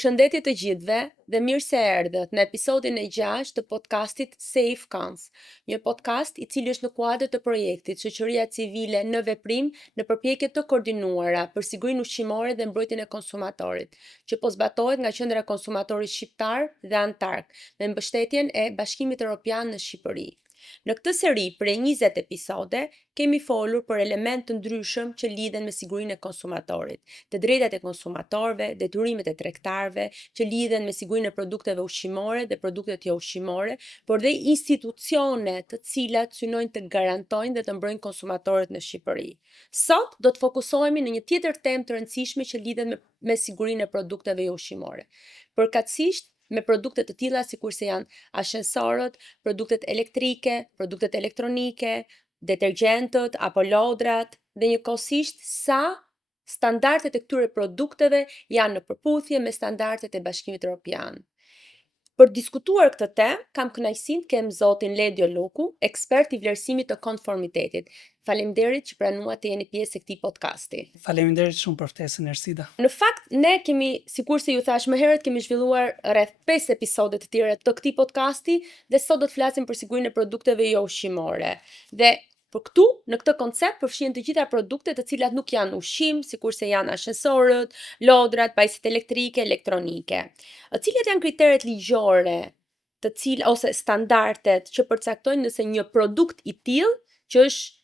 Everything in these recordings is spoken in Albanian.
Përshëndetje të gjithëve dhe mirë se erdhët në episodin e 6 të podcastit Safe Cons, një podcast i cili është në kuadër të projektit Shoqëria Civile në Veprim në përpjekje të koordinuara për sigurinë ushqimore dhe mbrojtjen e konsumatorit, që po zbatohet nga Qendra e Konsumatorit Shqiptar dhe Antark me mbështetjen e Bashkimit Evropian në Shqipëri. Në këtë seri prej 20 episode, kemi folur për elementë të ndryshëm që lidhen me sigurinë e konsumatorit, të drejtat e konsumatorëve, detyrimet e tregtarëve që lidhen me sigurinë e produkteve ushqimore dhe produktet jo ushqimore, por dhe institucione të cilat synojnë të garantojnë dhe të mbrojnë konsumatorët në Shqipëri. Sot do të fokusohemi në një tjetër temë të rëndësishme që lidhet me sigurinë e produkteve jo ushqimore. Përkatësisht me produkte të tilla sikurse janë ashensorët, produktet elektrike, produktet elektronike, detergjentët apo lodrat dhe njëkohësisht sa standardet e këtyre produkteve janë në përputhje me standardet e Bashkimit Evropian. Për diskutuar këtë temë, kam kënaqësinë të kem zotin Ledio Luku, ekspert i vlerësimit të konformitetit. Faleminderit që pranuat të jeni pjesë e këtij podcasti. Faleminderit shumë për ftesën, Ersida. Në fakt, ne kemi, sikurse ju thash më herët, kemi zhvilluar rreth 5 episode të tjera të këtij podcasti dhe sot do të flasim për sigurinë e produkteve jo ushqimore. Dhe për këtu, në këtë koncept përfshihen të gjitha produktet të cilat nuk janë ushqim, sikurse janë ashensorët, lodrat, pajisjet elektrike, elektronike. Cilat janë kriteret ligjore ose standardet që përcaktojnë nëse një produkt i tillë që është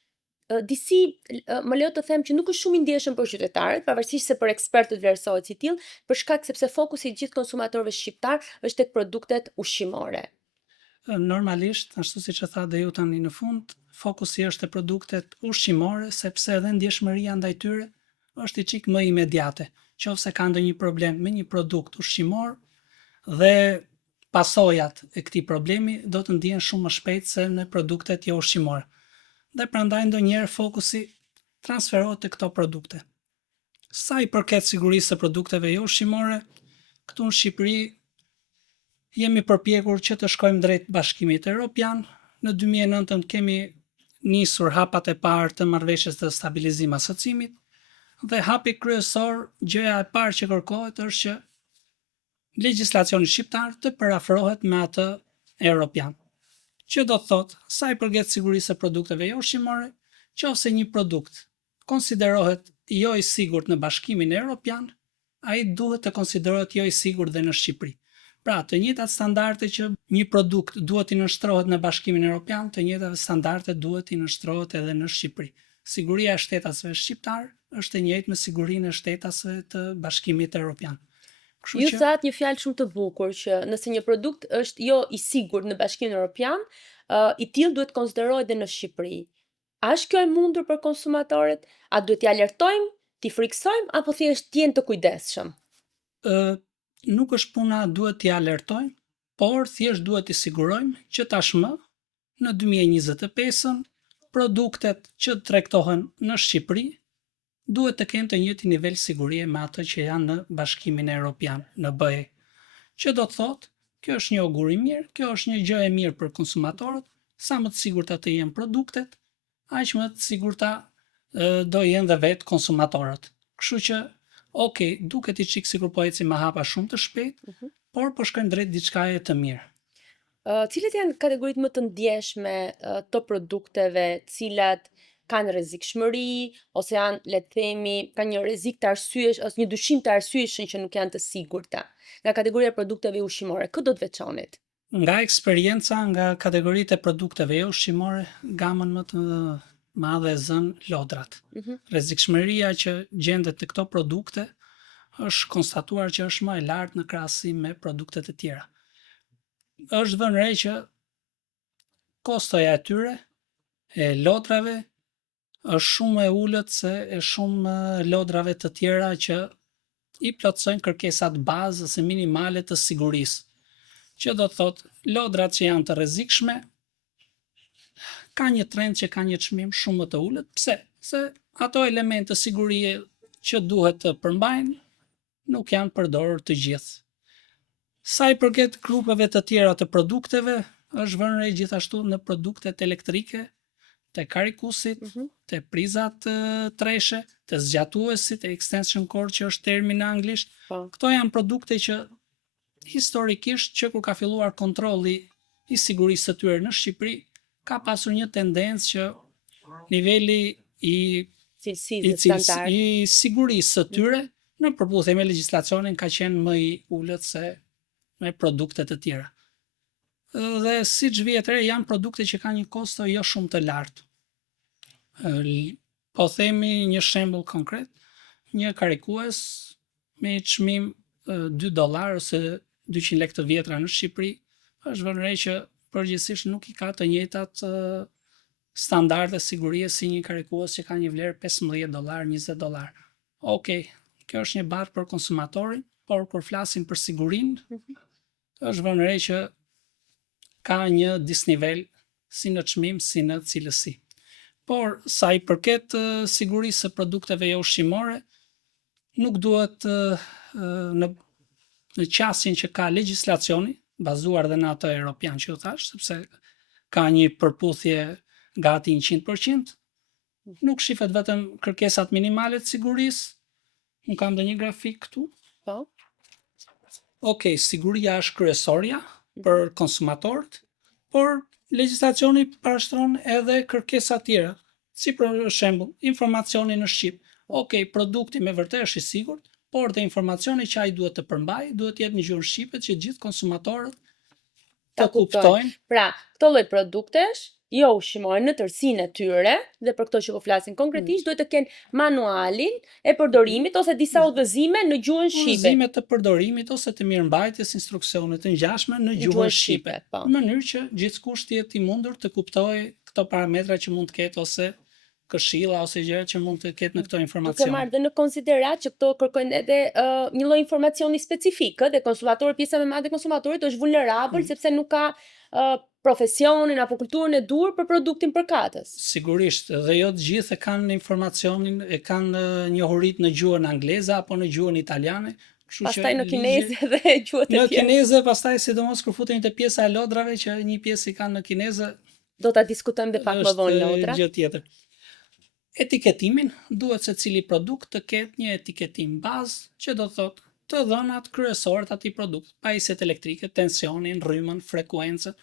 disi, më lejo të them që nuk është shumë i ndjeshëm për qytetarët, pavarësisht se për ekspertët vlerësohet si tillë, për shkak sepse fokusi i gjithë konsumatorëve shqiptar është tek produktet ushqimore. Normalisht, ashtu siç e tha dhe ju tani në fund, fokusi është te produktet ushqimore, sepse edhe ndjeshmëria ndaj tyre është i çik më imediate. Qofse ka ndonjë problem me një produkt ushqimor dhe pasojat e këtij problemi do të ndihen shumë më shpejt se në produktet jo ushqimore. Dhe prandaj ndonjëherë fokusi transferohet te këto produkte. Sa i përket sigurisë së produkteve jo ushqimore, këtu në Shqipëri jemi përpjekur që të shkojmë drejt Bashkimit Evropian. Në 2009 kemi nisur hapat e parë të marrëveshjes të stabilizim asocimit dhe hapi kryesor, gjëja e parë që kërkohet është që legjislacioni shqiptar të parafrohet me atë evropian. Që do të thotë, sa i përket sigurisë së produkteve jo ushqimore, qofse një produkt konsiderohet jo i sigurt në Bashkimin Evropian, ai duhet të konsiderohet jo i sigurt dhe në Shqipëri. Pra, të njëjtat standarde që një produkt duhet i nënshtrohet në Bashkimin Evropian, të njëjtat standarde duhet i nënshtrohet edhe në Shqipëri. Siguria e shtetasve shqiptar është e njëjtë me sigurinë e shtetasve të Bashkimit Evropian. Ju thatë një fjalë shumë të bukur që nëse një produkt është jo i sigurt në Bashkimin Evropian, i tillë duhet konsiderohet edhe në Shqipëri. A është kjo e mundur për konsumatorët? A duhet t'i alertojmë, t'i friksojmë apo thjesht të jenë të kujdesshëm? Nuk është puna duhet t'i alertojmë, por thjesht duhet t'i sigurojmë që tashmë në 2025-ën produktet që tregtohen në Shqipëri duhet të kenë të njëjtin nivel sigurie me ato që janë në Bashkimin Evropian, në BE. Që do të thotë, kjo është një augur i mirë, kjo është një gjë e mirë për konsumatorët, sa më të sigurta të jenë produktet, aq më të sigurta do jenë dhe vetë konsumatorët. Kështu që, duket i çik sikur po ecim me hapa shumë të shpejt, por po shkojmë drejt diçkaje të mirë. Cilat janë kategoritë më të ndjeshme të produkteve, cilat kanë rrezikshmëri ose janë, le të themi, kanë një rrezik të arsyesh ose një dyshim të arsyeshëm që nuk janë të sigurta. Nga kategoria e produkteve ushqimore, kë do të veçonit? Nga eksperienca, nga kategoritë e produkteve jo ushqimore, gamën më të madhe zën lodrat. Rrezikshmëria që gjendet te këto produkte është konstatuar që është më e lartë në krahasim me produktet e tjera. Është vënë re që kostoja e tyre e lodrave është shumë e ulët se e shumë lodrave të tjera që i plotësojnë kërkesat bazë ose minimale të sigurisë. Që do të thotë, lodrat që janë të rrezikshme ka një trend që ka një çmim shumë më të ulët. Pse? Se ato elemente sigurie që duhet të përmbajnë nuk janë përdorur të gjithë. Sa i përket grupeve të tjera të produkteve, është vënë re gjithashtu në produktet elektrike te karikusit, Mhm. te prizat treshe, te zgjatuesit, te extension cord që është termi në anglisht. Po. Këto janë produkte që historikisht që kur ka filluar kontrolli i sigurisë së tyre në Shqipëri, ka pasur një tendencë që niveli i sigurisë së tyre në përputhje me legjislacionin ka qenë më i ulët se me produkte të tjera. Dhe siç vihet re janë produkte që kanë një kosto jo shumë të lartë. Po themi një shembull konkret, një karikues me çmim $2 ose 200 lekë të vjetra në Shqipëri, është vënë re që përgjithsisht nuk i ka të njëjtat standarde sigurie si një karikues që ka një vlerë $15, $20. Okej, kjo është një barë për konsumatorin, por kur flasim për sigurinë, është vënë re që ka një disnivel si në çmim, si në cilësi. Por sa i përket sigurisë së produkteve jo ushqimore, nuk duhet në qasjen që ka legjislacioni, bazuar dhe në atë europian që u thash, sepse ka një përputhje gati 100%, nuk shifet vetëm kërkesat minimale të sigurisë. Unë kam dhe një grafik këtu. Po. Okej, siguria është kryesorja për konsumatorët, por legjislacioni parashtron edhe kërkesa tjera, si për shembull, informacioni në shqip. Okej, produkti me vërtet është i sigurt, por dhe informacioni që ai duhet të përmbajë duhet të jetë në gjuhën shqipe që gjithë konsumatorët të kuptojnë. Pra, këto lloj produktesh jo ushqimore në tërësinë e tyre, dhe për këto që po flasin konkretisht, duhet të kenë manualin e përdorimit ose disa udhëzime në gjuhën shqipe. Udhëzime të përdorimit ose të mirëmbajtjes, instruksionet të ngjashme në gjuhën shqipe, po. në mënyrë që gjithkusht të jetë i mundur të kuptojë këto parametra që mund të ketë ose këshilla ose gjëra që mund të ketë në këto informacione. Duke marrë dhe në konsiderat që këto kërkojnë edhe një lloj informacioni specifik, dhe konsumatori, pjesa më e madhe e konsumatorit është vulnerabël sepse nuk ka profesionin apo kulturën e dur për produktin përkatës. Sigurisht, dhe jo të gjithë e kanë informacionin, e kanë njohurit në gjuhën angleze apo në gjuhën italiane. Pastaj në kineze dhe gjuhët e tjera. Në kineze, pastaj sidomos kur futemi te pjesa e lodrave, që një pjesë i kanë në kineze. Do ta diskutojmë dhe pak më vonë lodra. Është gjë tjetër. Etiketimin duhet se cili produkt të ketë një etiketim bazë që do thotë të dhënat kryesore të atij produkt, pajisjet elektrike, tensionin, rrymën, frekuencën,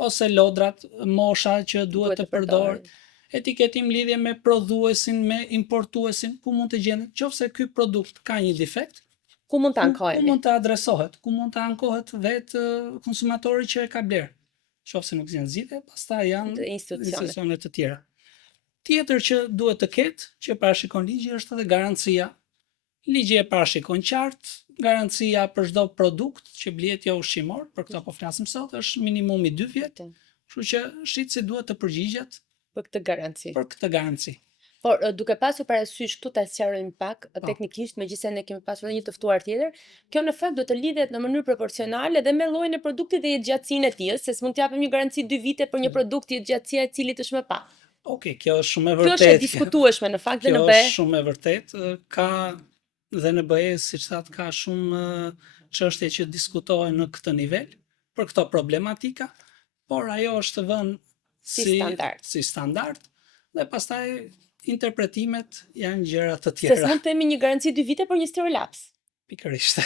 ose lodrat, mosha që duhet të përdoret. Etiketim lidhje me prodhuesin, me importuesin, ku mund të gjendet, qofse ky produkt ka një defekt, ku mund të ankohemi? Ku mund të adresohet, ku mund të ankohet vetë konsumatori që e ka blerë. Qofse nuk zgjen zgjidhje, pastaj janë institucionet të tjera. Tjetër që duhet të ketë, që parashikon ligji, është edhe garancia. Ligji e parashikon qartë, garancia për çdo produkt që blihet jo ushqimor, për këtë po flasim sot, është minimumi 2 vjet. Kështu që shitsi duhet të përgjigjet për këtë garanci. Për këtë garanci. Por duke pasur parasysh këtu ta sqarojmë pak teknikisht, megjithëse ne kemi pasur edhe një të ftuar tjetër, kjo në fakt do të lidhet në mënyrë proporcionale dhe me llojin e produktit dhe jetëgjatësinë e tij, se s'mund të japim një garanci 2 vite për një produkt jetëgjatësia e cilit është më pak. Okej, kjo është shumë e vërtetë. Kjo është e diskutueshme në fakt dhe në BE. Kjo është shumë e vërtetë, ka dhe në BE, siç thatë, ka shumë çështje që diskutohen në këtë nivel për këto problematika, por ajo është vënë si standard dhe pastaj interpretimet janë gjëra të tjera. Se s'mund të kemi një garanci 2 vite për një stirolaps. Pikërisht.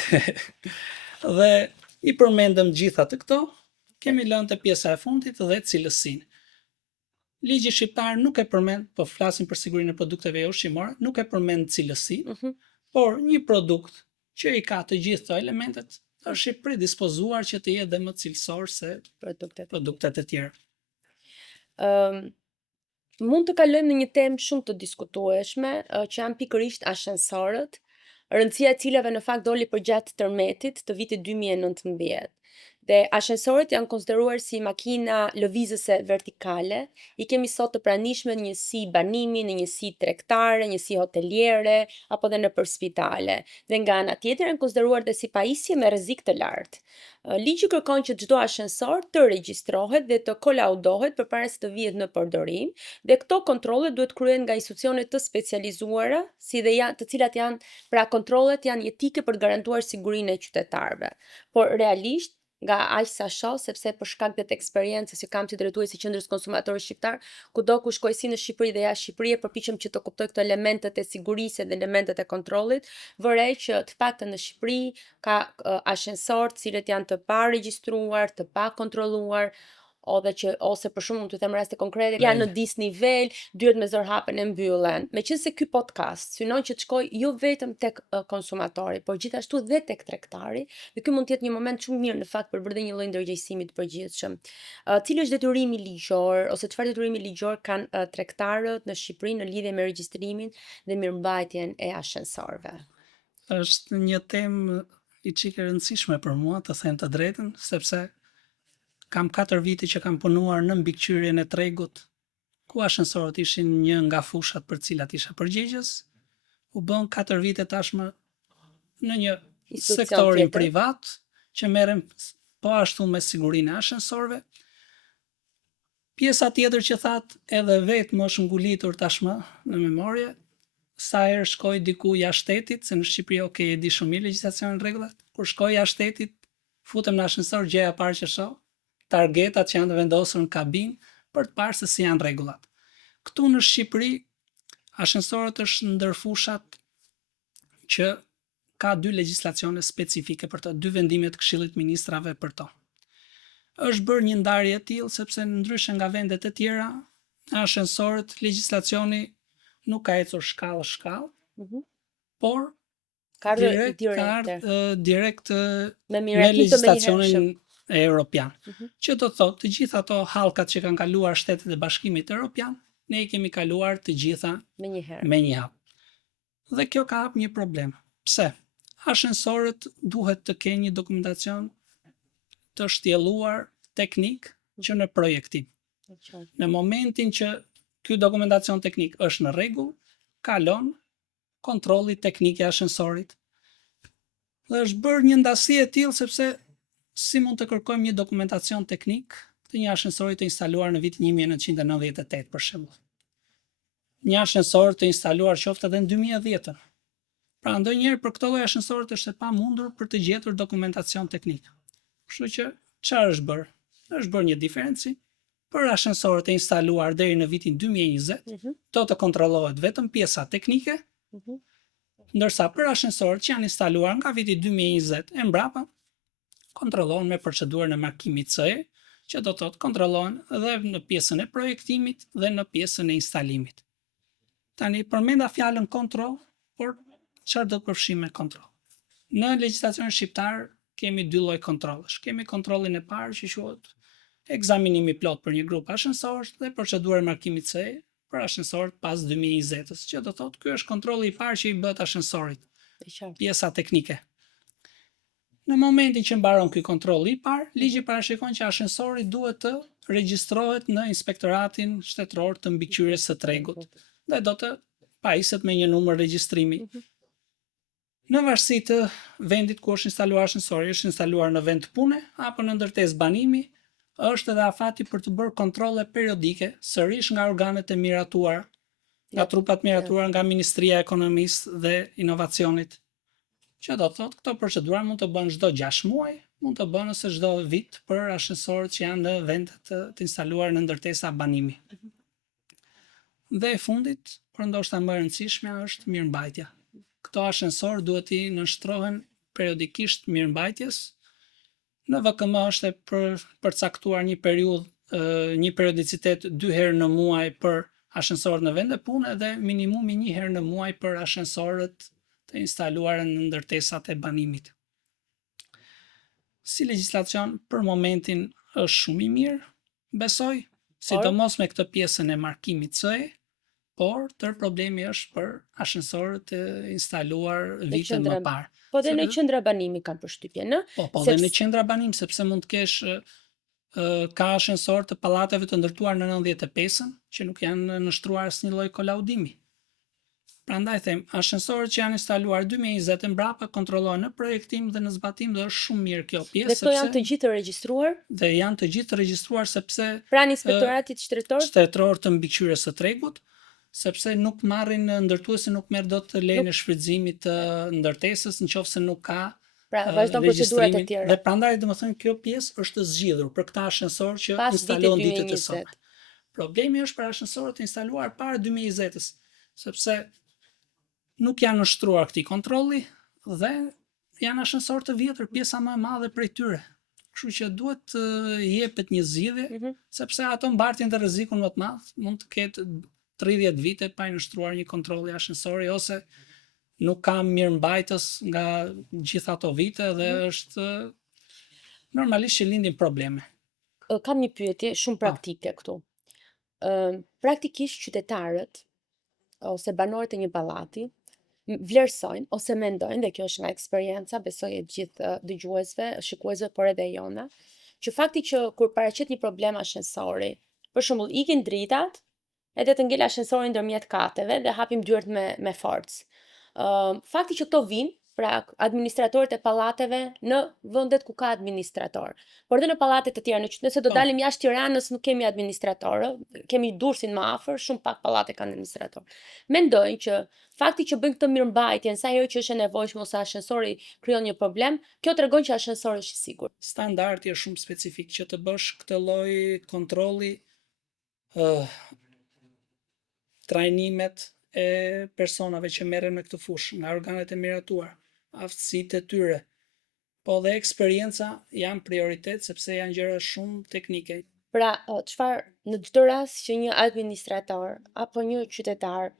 Dhe i përmendëm gjitha të këto, kemi lënë te pjesa e fundit dhe cilësinë. Ligji shqiptar nuk e përmend, po flasim për sigurinë e produkteve jo ushqimore, nuk e përmend cilësinë, por një produkt që i ka të gjithë këto elementet është i predispozuar që të jetë dhe më cilësor se produktet e tjera. Mund të kalojmë në një temë shumë të diskutueshme, që janë pikërisht ashensorët, rëndësia e cilave në fakt doli përgjatë tërmetit të vitit 2019. Dhe ashensorët janë konsideruar si makina lëvizëse vertikale, i kemi sot të pranishme në njësi banimi, në njësi tregtare, njësi hoteliere, apo dhe në për spitale. Dhe nga ana tjetër janë konsideruar dhe si pajisje me rrezik të lartë. Ligji kërkon që çdo ashensor të regjistrohet dhe të kolaudohet përpara se të vihet në përdorim, dhe këto kontrolle duhet kryen nga institucione të specializuara, të cilat janë, pra kontrollet janë jetike për të garantuar sigurinë e qytetarëve. Por realisht nga aq sa shoh, sepse për shkak të eksperiencës që kam si drejtuesi i Qendrës Konsumatorëve Shqiptar, kudo ku shkoj si në Shqipëri dhe jashtë Shqipërisë, përpiqem që të kuptoj këto elementet e sigurisë dhe elementet e kontrollit. Vërej që të paktën në Shqipëri ka ashensorë të cilët janë të pa regjistruar, të pa kontrolluar, ose për shembull të them raste konkrete, janë në disnivel, dyert me zor hapen e mbyllen. Meqense ky podcast synon që të shkoj jo vetëm tek konsumatori, por gjithashtu dhe tek tregtari, dhe ky mund të jetë një moment shumë mirë në fakt për bërë dhe një lloj ndërgjegjësimi të përgjithshëm. Cili është detyrimi ligjor ose çfarë detyrimi ligjor kanë tregtarët në Shqipëri në lidhje me regjistrimin dhe mirëmbajtjen e ashensorëve? Është një temë i çike rëndësishme për mua, të them të drejtën, sepse kam 4 vite që kam punuar në mbikëqyrjen e tregut, ku ashensorët ishin një nga fushat për cilat isha përgjegjës. U bën 4 vite tashmë në një sektorin privat që merrem po ashtu me sigurinë e ashensorëve. Pjesa tjetër që that edhe vetë më është ngulitur tashmë në memorie, sa herë shkoj diku jashtë shtetit, se në Shqipëri e di shumë mirë legjislacionin rregullat, kur shkoj jashtë shtetit, futem në ashensor, gjëja e parë që shoh targetat që janë të vendosur në kabinë për të parë se si janë rregullat. Këtu në Shqipëri, ashensorët është ndër fushat që ka 2 legjislacione specifike për to, 2 vendime të Këshillit të Ministrave për to. Është bërë një ndarje e tillë sepse ndryshe nga vendet e tjera, ashensorët legjislacioni nuk ka ecur shkallë, por direkt me legjislacionin e Europian. Që do të thotë, të gjitha ato hallkat që kanë kaluar Shtetet e Bashkimit Evropian, ne i kemi kaluar të gjitha me një hap. Dhe kjo ka hap një problem. Pse? Ashensorët duhet të kenë një dokumentacion të shtjelluar teknik që në projektim. Në momentin që ky dokumentacion teknik është në rregull, kalon kontrolli teknik i ashensorit. Dhe është bërë një ndasi e tillë sepse si mund të kërkojmë një dokumentacion teknik të një ashensori të instaluar në vitin 1998 për shembull. Një ashensor të instaluar qoftë edhe në 2010. Pra ndonjëherë për këto lloj ashensorët është e pamundur për të gjetur dokumentacion teknik. Kështu që çfarë është bërë? Është bërë një diferencim. Për ashensorët e instaluar deri në vitin 2020, do të kontrollohet vetëm pjesa teknike, ndërsa për ashensorët që janë instaluar nga viti 2020 e mbrapa, kontrollohen me procedurën e markimit CE, që do të thotë kontrollohen edhe në pjesën e projektimit dhe në pjesën e instalimit. Tani përmenda fjalën kontroll, por çfarë do të përfshijmë me kontroll? Në legjislacionin shqiptar kemi 2 lloj kontrollesh. Kemi kontrollin e parë që quhet ekzaminimi plot për një grup ashensorësh dhe procedura e markimit CE për ashensorët pas 2020-s, që do thotë ky është kontrolli i parë që i bëhet ashensorit. Pjesa teknike. Në momentin që mbaron ky kontroll i parë, ligji parashikon që ashensori duhet të regjistrohet në Inspektoratin Shtetëror të Mbikëqyrjes së Tregut dhe do të pajiset me një numër regjistrimi. Në varësi të vendit ku është instaluar ascensori, është instaluar në vend të pune apo në ndërtesë banimi, është edhe afati për të bërë kontrolle periodike, sërish nga organet e miratuar, nga trupat miratuar nga Ministria e Ekonomisë dhe Inovacionit. Që do të thotë, këto procedura mund të bëhen çdo 6 muaj, mund të bëhen ose çdo vit për ashensorët që janë në vendet të instaluar në ndërtesa banimi. Dhe e fundit, por ndoshta më e rëndësishmja është mirëmbajtja. Këto ashensor duhet i nënshtrohen periodikisht mirëmbajtjes. Në VKM është përcaktuar një periodicitet 2 herë në muaj për ashensorët në vende pune dhe minimumi 1 herë në muaj për ashensorët të instaluar në ndërtesat e banimit. Si legjislacion për momentin është shumë i mirë, besoj, sidomos me këtë pjesën e markimit CE, por tërë problemi është për ashensorët e instaluar vite më parë. Po dhe në qendra banimi kanë përshtypje, në? Po dhe në qendra banim, sepse mund të kesh ka ashensor të pallateve të ndërtuar në 95-ën, që nuk janë nështruar asnjë lloj kolaudimi. Prandaj them, ashensorët që janë instaluar 2020 mbrapa kontrollohen në projektim dhe në zbatim dhe është shumë mirë kjo pjesë. Dhe këto janë të gjithë regjistruar? Dhe janë të gjithë regjistruar sepse pranë Inspektoratit Shtetëror të Mbikëqyrjes së Tregut, sepse nuk marrin ndërtuesi nuk merr dot lejen e shfrytëzimit të ndërtesës nëse nuk ka Pra vazhdon procedurat e regjistrimin, tjera. dhe prandaj domethënë kjo pjesë është zgjidhur për këtë ashensor që Pas instalohen vitit ditët e 2020. sotme. Problemi është për ashensorët e instaluar para 2020-s, sepse nuk janë nështruar këtij kontrolli dhe janë ashensorë të vjetër, pjesa më e madhe prej tyre. Kështu që duhet të jepet një zgjidhje, sepse ato mbartin të rrezikun më të madh, mund të ketë 30 vite pa i nështruar një kontroll i ashensori, ose nuk kam mirëmbajtës nga gjitha ato vite dhe është normalisht që lindin probleme. Kam një pyetje shumë praktike këtu. Praktikisht qytetarët ose banorët e një pallati vlerësojnë ose mendojnë, dhe kjo është nga eksperienca, besoj e gjithë dëgjuesve, shikuesve, por edhe jona, që fakti që kur paraqet një problem ashensori, për shembull ikin dritat, edhe të ngel ashensori ndërmjet kateve dhe hapim dyert me forcë. Fakti që këto vinë, pra administratorët e pallateve në vendet ku ka administrator. Por edhe në pallate të tjera, nëse do dalim jashtë Tiranës, nuk kemi administratorë, kemi Durrësin më afër, shumë pak pallate kanë administrator. Mendojnë që fakti që bëjnë këtë mirëmbajtjen sa herë që është e nevojshme ose ashensori krijon një problem, kjo tregon që ashensori është i sigurt. Standardi është shumë specifik që të bësh këtë lloj kontrolli, trajnimet e personave që merren me këtë fushë nga organet e miratuar, aftësitë e tyre, po dhe eksperienca janë prioritet sepse janë gjëra shumë teknike. Pra, në çdo rast që një administrator apo një qytetar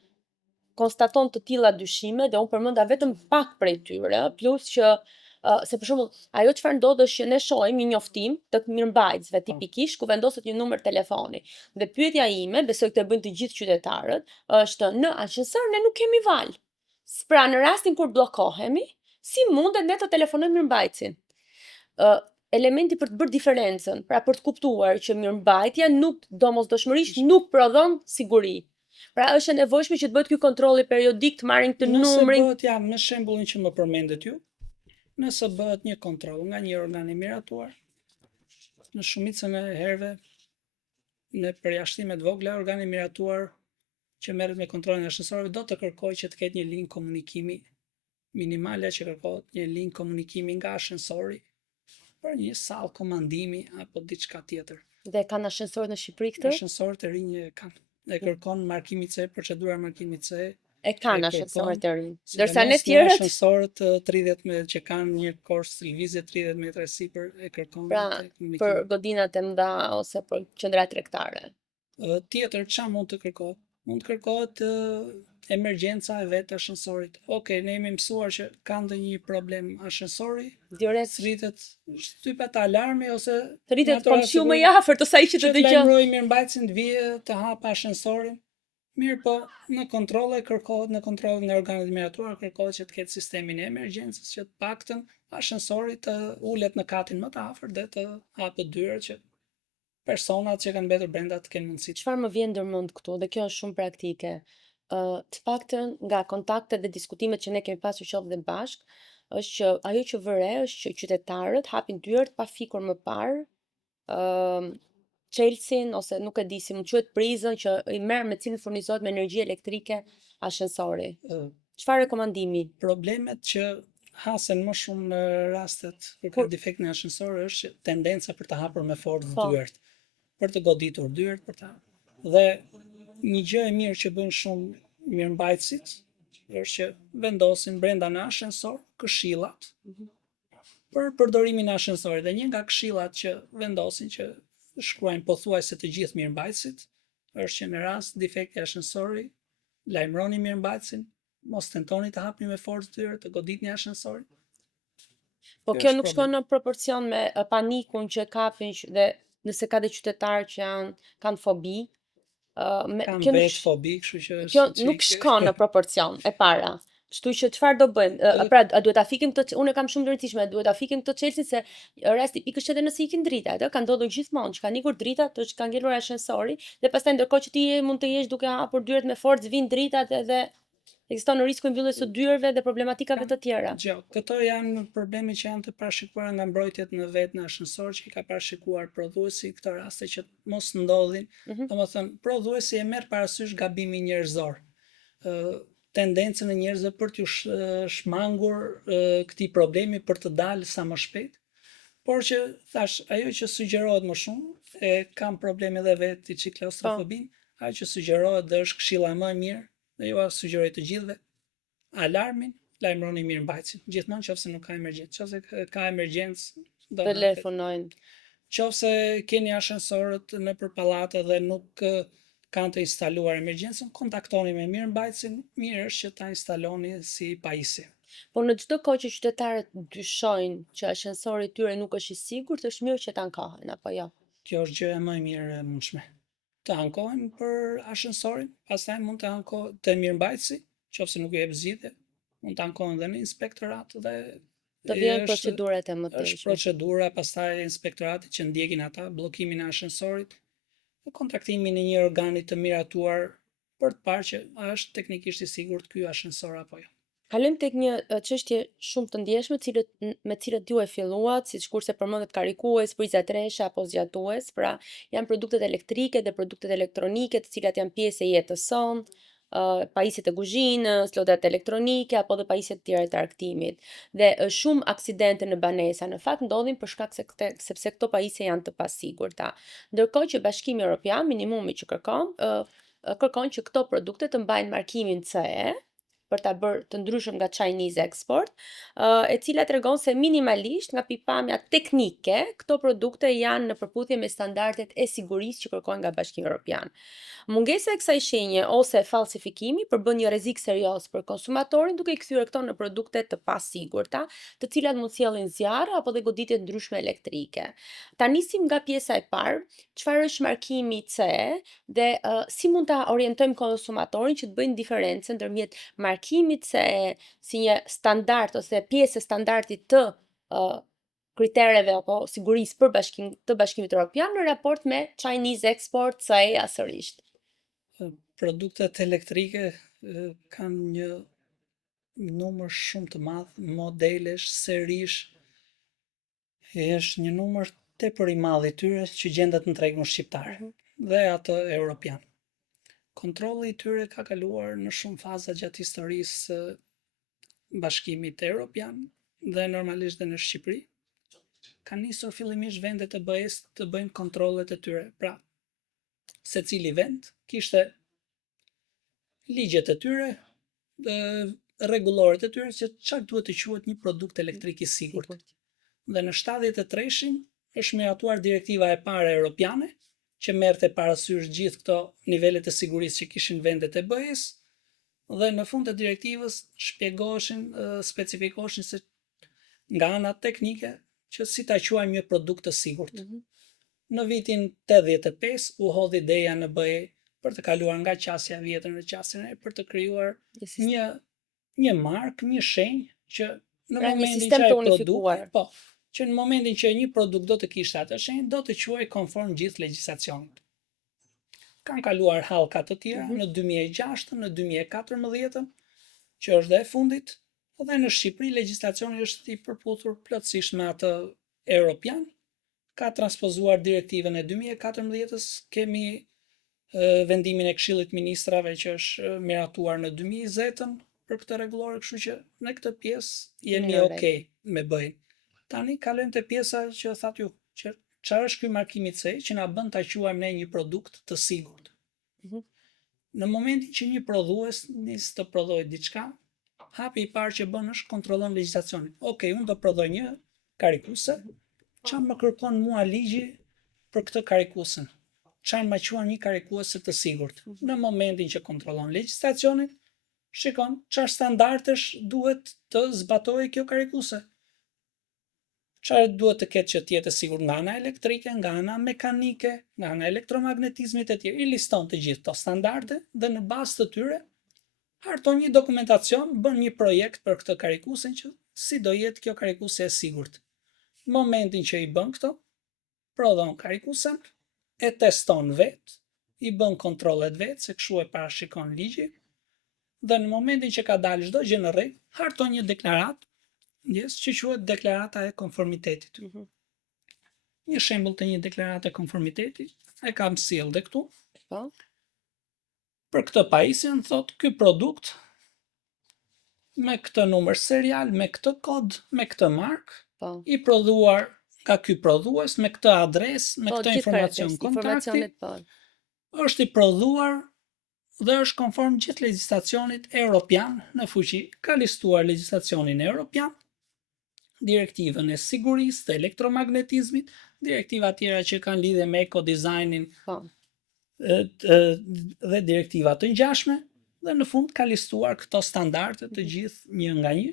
konstaton të tilla dyshime, dhe unë përmenda vetëm pak prej tyre, plus që se për shembull, ajo çfarë ndodh është që ne shohim një njoftim të mirëmbajtësve tipikisht ku vendoset një numër telefoni. Dhe pyetja ime, besoj këtë bëjnë të gjithë qytetarët, është në ashensor ne nuk kemi valë. Pra në rastin kur bllokohemi, si mundet ne të telefonojmë mirëmbajtësin? Elementi për të bërë diferencën, pra për të kuptuar që mirëmbajtja nuk domosdoshmërisht nuk prodhon siguri. Pra është e nevojshme që të bëhet ky kontrolli periodik, të marrin këtë numrin. Nëse bëhet me shembullin që më përmendet ju, nëse bëhet një kontroll nga një organ i miratuar, në shumicën e herëve në përjashtime të vogla, organi i miratuar që merret me kontrollin e ashensorëve do të kërkojë që të ketë një linjë komunikimi minimale, që kërkohet një linjë komunikimi nga ashensori për një sallë komandimi apo diçka tjetër. Dhe kanë ashensorët në Shqipëri këtë? Ashensorët e rinj kanë. Dhe kërkon markimi C, procedura markimi C. E kanë ashensorët e rinj. Ndërsa ne tjerët ashensorët 30 metra që kanë një kors lëvizje 30 metra sipër e kërkon. Pra, për godinat e mëdha ose për qendra tregtare. Tjetër çfarë mund të kërkohet? Mund të kërkohet emergjenca e vetë ashensorit. Okej, ne jemi mësuar që ka ndonjë problem ashensori, direkt rritet shtypet alarmi ose rritet komshiu më i afërt ose ai që të dëgjon. Që lajmëroj mirëmbajtësin të vijë të hap ashensorin. Mirë, po në kontrolle kërkohet, në kontroll nga organet miratuar kërkohet që të ketë sistemin e emergjencës, që të paktën ashensori të ulet në katin më të afërt dhe të hapet dyert që personat që kanë mbetur brenda të kenë mundësi. Çfarë më vjen ndërmend këtu, dhe kjo është shumë praktike. Të paktën nga kontaktet dhe diskutimet që ne kemi pasur qoftë dhe bashk, është që ajo që vëre është që qytetarët hapin dyert pa fikur më parë çelësin ose nuk e di si mund quhet prizën që i merr me cilën furnizohet me energji elektrike ashensori. Çfarë rekomandimi? Problemet që hasen më shumë në rastet kur defekt në ashensor është tendenca për të hapur me forcë dyert, për të goditur dyert, dhe një gjë e mirë që bëjnë shumë mirëmbajtësit është që vendosin brenda në ashensor këshillat për përdorimin e ashensorit. Dhe një nga këshillat që vendosin, që shkruajnë pothuajse të gjithë mirëmbajtësit, është që në rast defekti ashensori, lajmëroni mirëmbajtësin, mos tentoni të hapni me forcë dyert, të goditni ashensorin. Po kjo nuk shkon në proporcion me panikun që kapin dhe nëse ka dhe qytetarë që kanë fobi. Kanë vetë fobi, kështu që kjo nuk shkon në proporcion e para. Kështu që çfarë do bëjmë? Pra, duhet ta fikim këtë, unë kam shumë rëndësishme, duhet ta fikim këtë çelësin se rasti pikërisht edhe nëse ikin dritat, ka ndodhur gjithmonë që kanë ikur dritat, është ka ngelur ashensori dhe pastaj ndërkohë që ti mund të jesh duke hapur dyert me forcë, vin dritat edhe ekziston risku i mbylljes së dyerve dhe problematikave të tjera. Këto janë probleme që janë të parashikuara nga mbrojtjet në vetë në ashensor, që i ka parashikuar prodhuesi këto raste që mos ndodhin. Domethënë, prodhuesi e merr parasysh gabimin njerëzor. tendencën e njerëzve për t'u shmangur këtij problemi për të dalë sa më shpejt. Por që thash, ajo që sugjerohet më shumë, e kam probleme edhe vetë që klaustrofobin, ajo që sugjerohet dhe është këshilla më e mirë, dhe jo sugjeroj të gjithëve, alarmin, lajmëroni mirëmbajtësin. Gjithmonë nëse nuk ka emergjencë, nëse ka emergjencë, do telefonojnë. Nëse keni ashensorët nëpër pallate dhe nuk kanë të instaluar emergjencën, kontaktoni me mirëmbajtësin, mirë është që ta instaloni si pajisje. Po në çdo kohë që qytetarët dyshojnë që ashensori i tyre nuk është i sigurt, është mirë që ta ankohen, apo jo? Kjo është gjëja më e mirë e mundshme. Të ankohen për ashensorin, pastaj mund të ankohen te mirëmbajtësi, nëse nuk jep zgjidhje, mund të ankohen dhe në inspektorat dhe të vijnë procedurat e mëtejshme. Është procedura, pastaj inspektorati që ndjekin ata bllokimin e ashensorit, dhe kontaktimin e një organi të miratuar për të parë që a është teknikisht i sigurt ky ashensor apo jo. Kalojmë tek një çështje shumë të ndjeshme, me cilët ju e filluat, siç kurse përmendet karikues, priza treshe apo zgjatues, pra janë produktet elektrike dhe produktet elektronike, të cilat janë pjesë e jetës sonë, pajisjet e kuzhinës, lodat elektronike apo dhe pajisjet të tjera të argëtimit. Dhe shumë aksidente në banesa në fakt ndodhin për shkak sepse këto pajisje janë të pasigurta. Ndërkohë që Bashkimi Evropian, minimumi që kërkon që këto produkte të mbajnë markimin CE, për ta bërë të ndryshëm nga Chinese Export, e cila tregon se minimalisht nga pikpamja teknike, këto produkte janë në përputhje me standardet e sigurisë që kërkojnë nga Bashkimi Evropian. Mungesa e kësaj shenje ose falsifikimi përbën një rrezik serioz për konsumatorin, duke i kthyer këto në produkte të pasigurta, të cilat mund sjellin zjarre apo dhe goditje të ndryshme elektrike. Ta nisim nga pjesa e parë, çfarë është markimi CE dhe si mund ta orientojmë konsumatorin që të bëjnë diferencën ndërmjet markimit CE si një standard ose pjesë e standardit të kritereve apo sigurisë për Bashkimit Evropian në raport me Chinese Export CE sërish. Produktet elektrike kanë një numër shumë të madh modelesh, serish, është një numër tepër i madh i tyre që gjendet në tregun shqiptar dhe atë evropian. Kontrolli i tyre ka kaluar në shumë faza gjatë historisë Bashkimit Evropian dhe normalisht dhe në Shqipëri. Ka nisur fillimisht vendet e BE-s të bëjnë kontrollet e tyre. Pra, secili vend kishte ligjet e tyre, rregulloret e tyre që çfarë duhet të quhet një produkt elektrik i sigurt. Dhe në 73-shin është miratuar direktiva e parë europiane, që merrte parasysh gjithë këto nivelet e sigurisë që kishin vendet e BE-s, dhe në fund të directivës specifikoheshin se nga ana teknike që si ta quajmë një produkt të sigurt. Në vitin 85 u hodhi ideja në BE për të kaluar nga qasja vjetër në qasjen e për të krijuar një markë, një shenjë që në momentin që ai produkt, që në momentin që një produkt do të kishte atë shenjë, do të quhej konform gjithë legjislacionit. Kanë kaluar hallka të tjera në 2006, në 2014, që është dhe e fundit, dhe në Shqipëri legjislacioni është i përputhur plotësisht me atë evropian. Ka transpozuar direktivën e 2014-s, kemi vendimin e Këshillit Ministrave që është miratuar në 2020 për këtë rregullore, kështu që në këtë pjesë jemi okay me BE-n. Tani kalojmë te pjesa që thatë ju, që çfarë është ky markimi CE që na bën ta quajmë ne një produkt të sigurt. Në momentin që një prodhues nis të prodhojë diçka, hapi i parë që bën është kontrollon legjislacionin. Okej, unë do prodhoj një karikuese, çfarë më kërkon mua ligji për këtë karikuesen? Çfarë më quan një karikuese të sigurt? Në momentin që kontrollon legjislacionin, shikon çfarë standardesh duhet të zbatojë kjo karikuese. Çfarë duhet të ketë që të jetë sigurt nga ana elektrike, nga ana mekanike, nga ana elektromagnetizmit e tjerë. I liston të gjithë këto standarde dhe në bazë të tyre harton një dokumentacion, bën një projekt për këtë karikuesen që si do jetë kjo karikuese e sigurt. Në momentin që i bën këto, prodhon karikuesen, e teston vetë, i bën kontrollet vetë, se kështu e parashikon ligji, dhe në momentin që ka dalë çdo gjë në rregull, harton një deklaratë, që quhet deklarata e konformitetit. Një shembull të një deklarate konformiteti, e kam sjellë dhe këtu. Për këtë pajisjen thotë ky produkt me këtë numër serial, me këtë kod, me këtë markë, Po. i prodhuar nga ky prodhues, me këtë adresë, me Po, këtë gjithë informacion kontakti, informacionet po. është i prodhuar dhe është konform gjithë legjislacionit evropian në fuqi. Ka listuar legjislacionin evropian, direktivën e sigurisë, të elektromagnetizmit, direktiva tjera që kanë lidhje me ekodizajnin Po. dhe direktiva të ngjashme, dhe në fund ka listuar këto standarde të gjithë një nga një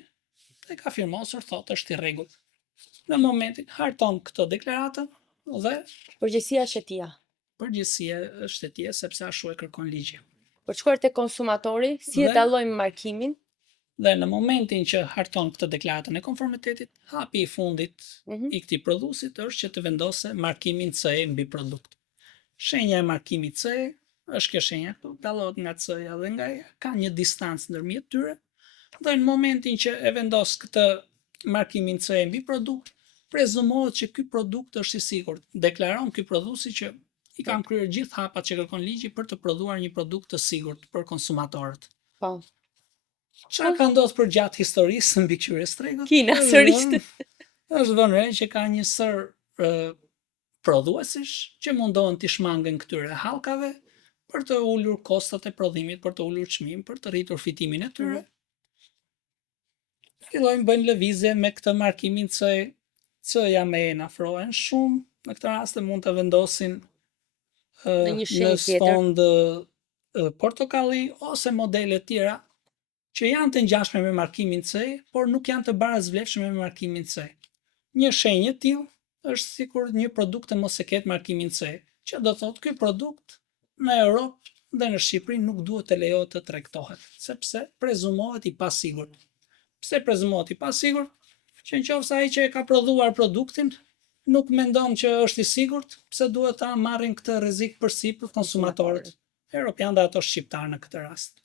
dhe ka firmosur thotë është i rregullt. Në momentin harton këtë deklaratën dhe Përgjegjësia është e tij. përgjegjësia është e tij sepse ashtu e kërkon ligji. Për shkuar te konsumatori, si e Dhe- dallojmë markimin? Dhe në momentin që harton këtë deklaratën e konformitetit, hapi i fundit Mhm. i këtij prodhuesit është që të vendosë markimin CE mbi produkt. Shenja e markimit CE është kjo shenja këtu, dallohet nga CE-ja dhe nga E, ka një distancë ndërmjet tyre, dhe në momentin që e vendos këtë markimin CE mbi produkt, prezumohet që ky produkt është i sigurt. Deklaron ky prodhuesi që i kanë kryer gjithë hapat që kërkon ligji për të prodhuar një produkt të sigurt për konsumatorët. Po. Çfarë ka ndodhur për gjatë historisë mbi këtyre tregut? Kina sërish. Është vënë re që ka një sër prodhuesish që mundohen të shmangen këtyre hallkave për të ulur kostot e prodhimit, për të ulur çmimin, për të rritur fitimin e tyre. Fillojnë bëjnë lëvizje me këtë markimin CE. C-ja me E afrohen shumë, në këtë rast mund të vendosin Në një në shenjë tjetër. sfond portokalli ose modele tjera që janë të ngjashme me markimin CE, por nuk janë të barazvlefshme me markimin CE. Një shenjë e tillë është sikur një produkt të mos e ketë markimin CE, që do thotë ky produkt në Europë dhe në Shqipëri nuk duhet të lejohet të tregtohet, sepse prezumohet i pasigurt. Pse prezumohet i pasigurt? Që nëse ai që e ka prodhuar produktin nuk mendon që është i sigurt, pse duhet ta marrin këtë rrezik përsipër konsumatorët europian dhe ato shqiptar në këtë rast.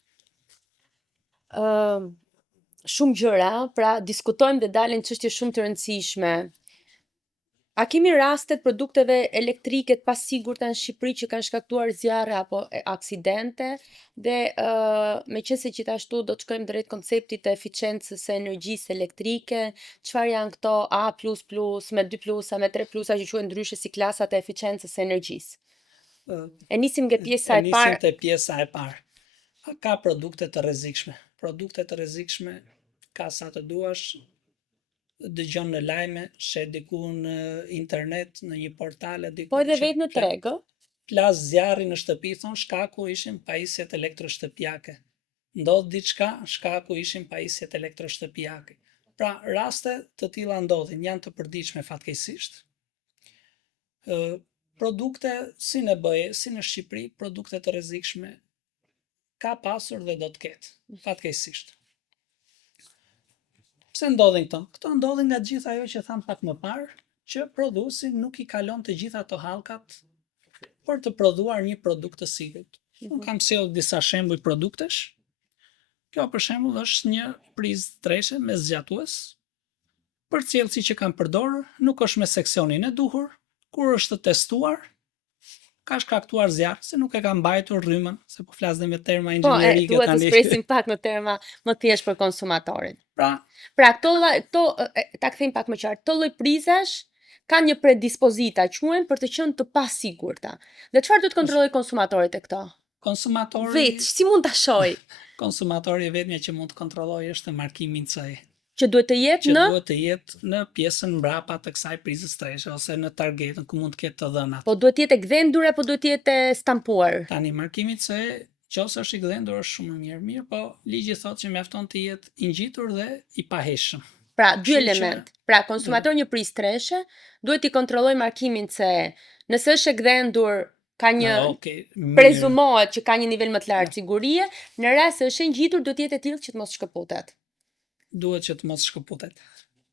Shumë gjëra, pra diskutojmë dhe dalin çështje shumë të rëndësishme. A kemi rastet produkteve elektrike të pasigurta në Shqipëri që kanë shkaktuar zjarre apo aksidente dhe meqense gjithashtu do të shkojmë drejt konceptit të eficiencës së energjisë elektrike, çfarë janë këto A++, me 2+, me 3+, që quhen ndryshe si klasat e eficiencës së energjisë. E nisim nga pjesa e parë. Nisim te pjesa e parë. Ka produkte të rrezikshme. Produkte të rrezikshme ka sa të duash, dëgjon në lajme, sheh diku në internet, në një portal, diku. Po edhe vetë në treg, plas zjarri në shtëpi, thon shkaku ishin pajisjet elektroshtëpiake. Ndodh diçka, shkaku ishin pajisjet elektroshtëpiake. Pra, raste të tilla ndodhin, janë të përditshme fatkeqësisht. Produkte si në BE, si në Shqipëri, produkte të rrezikshme ka pasur dhe do të ketë, fatkeqësisht. Pse ndodhin këto? Këto ndodhin nga gjithë ajo që tham pak më parë, që prodhuesi nuk i kalon të gjitha ato hallkat për të prodhuar një produkt të sigurt. Unë kam sjellë disa shembuj produktesh. Kjo për shembull është një prizë treshe me zgjatues. Për cilësi që kam përdorur, nuk është me seksionin e duhur, kur është testuar, ka shkaktuar zjarr, se nuk e ka mbajtur rrymën, se po flas dhe me terma inxhinierike tani. Po, duhet të spresim pak në terma më thjesht për konsumatorin. Pra këto ta kthejmë pak më qartë. Këto lloj prizash kanë një predispozita quhen për të qenë të pasigurta. Dhe çfarë do të kontrollojë konsumatori te këto? Konsumatori vetë, si mund ta shohë? Konsumatori vetmja që mund të kontrollojë është markimin CE. Që duhet të jetë në pjesën mbrapa të kësaj prizës treshe ose në targetën ku mund të ketë të dhënat. Po duhet të jetë e gdhendur apo duhet të jetë stampuar? Tani markimi CE, nëse është i gdhendur është shumë mirë, po ligji thotë që mjafton të jetë i ngjitur dhe i paheshëm. Pra, dy element. Pra, konsumatori një prizë treshe duhet i kontrollojë markimin CE. Nëse është e gdhendur, ka një prezumohet që ka një nivel më të lartë sigurie, në rast se është e ngjitur duhet të jetë e tillë që të mos shkëputet. Duhet që të mos shkëputet.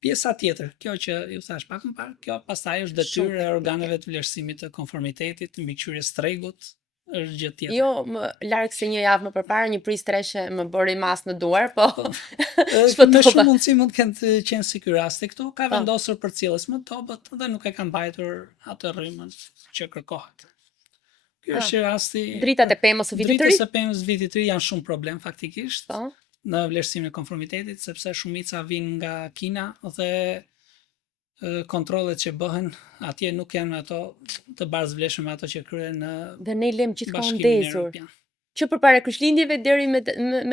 Pjesa tjetër, kjo që ju thash pak më parë, kjo pastaj është detyrë e organeve të vlerësimit të konformitetit, mbikëqyrjes tregut, është gjë tjetër. Jo, më larg se një javë më përpara një prizë treshe më bëri mas në duar, po. Me shumë mundësi mund të kenë qenë si ky rasti këtu, ka vendosur përcjellës më dobët dhe nuk e ka mbajtur atë rrymën që kërkohet. Ky është rasti. Dritat e pemës së vitit të ri. Dritat e pemës së vitit të ri janë shumë problem faktikisht. në vlerësimin e konformitetit, sepse shumica vijnë nga Kina dhe kontrollet që bëhen atje nuk janë ato të barzëvlefshme me ato që kryhen në Dhe ne lëm gjithkohë Bashkimin ndezur. Evropian. Që përpara Krishtlindjeve deri me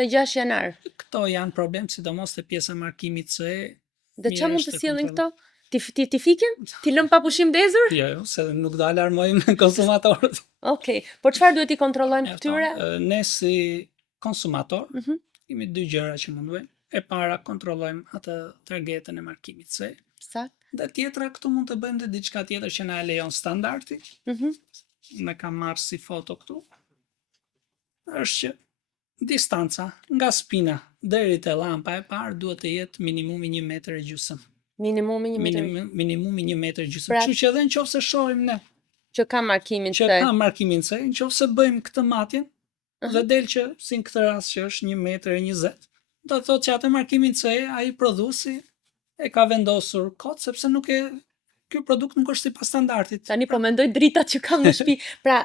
6 janar. Këto janë problem, sidomos te pjesa e markimit CE. Dhe çfarë mund të sjellin këto? kontrollo- Ti fiken? Ti lëm pa pushim ndezur? Jo, se nuk do alarmojmë konsumatorët. Okej. Po çfarë duhet i kontrollojmë këtyre? Ne si konsumator Mhm. kemi dy gjëra që mund bëjmë. E para kontrollojmë atë targetën e markimit CE. Sakt. Dhe tjetra këtu mund të bëjmë dhe diçka tjetër që na e lejon standardi. Mhm. Me kam marrë si foto këtu. Është që distanca nga spina deri te llampa e parë duhet të jetë minimumi 1,5 metër. Minimumi 1 metër. Minimumi 1,5 metër. Pra- Kështu që edhe nëse shohim ne Që ka markimin që se. ka markimin C, nëse bëjmë këtë matjen dhe del që si në këtë rast që është 1,20 metër, do të thotë që atë markimin C ai prodhuesi e ka vendosur kot sepse nuk e ky produkt nuk është sipas standardit. Tani po mendoj dritat që kam në shtëpi. Pra,